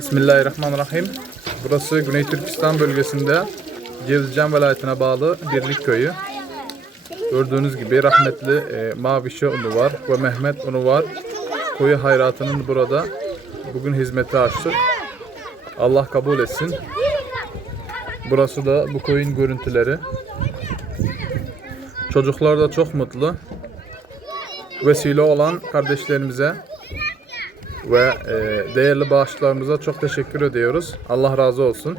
Bismillahirrahmanirrahim. Burası Güney Türkistan bölgesinde Cevizcan velayetine bağlı Birlik Köyü. Gördüğünüz gibi rahmetli e, Mavişe unu var ve Mehmet unu var. Koyu hayratının burada bugün hizmeti açtık. Allah kabul etsin. Burası da bu koyun görüntüleri. Çocuklar da çok mutlu. Vesile olan kardeşlerimize ve e, değerli bağışlarımıza çok teşekkür ediyoruz. Allah razı olsun.